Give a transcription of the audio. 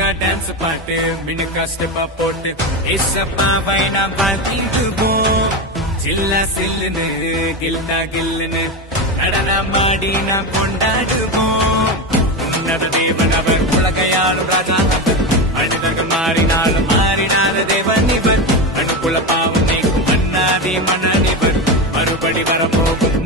மினுக்கா dance பாட்டு மினுக்கா ஸ்டெப்பா போட்டு இசப்பாவை நாம் பார்த்திடுவோம். சில்லா சில்லுன்னு கில்னா கில்லுன்னு நடனமாடி நாம் கொண்டாடுவோம். உன்னத தேவன் அவர் உலகையாளும் ராஜா அவர். மனிதர்கள் மாறினாலும் மாறினாத தேவன் இவர். அணுக்குல பாவம் நீக்கும் மன்னாதி மன்னன் இவர். மறுபடி வரப்போகும்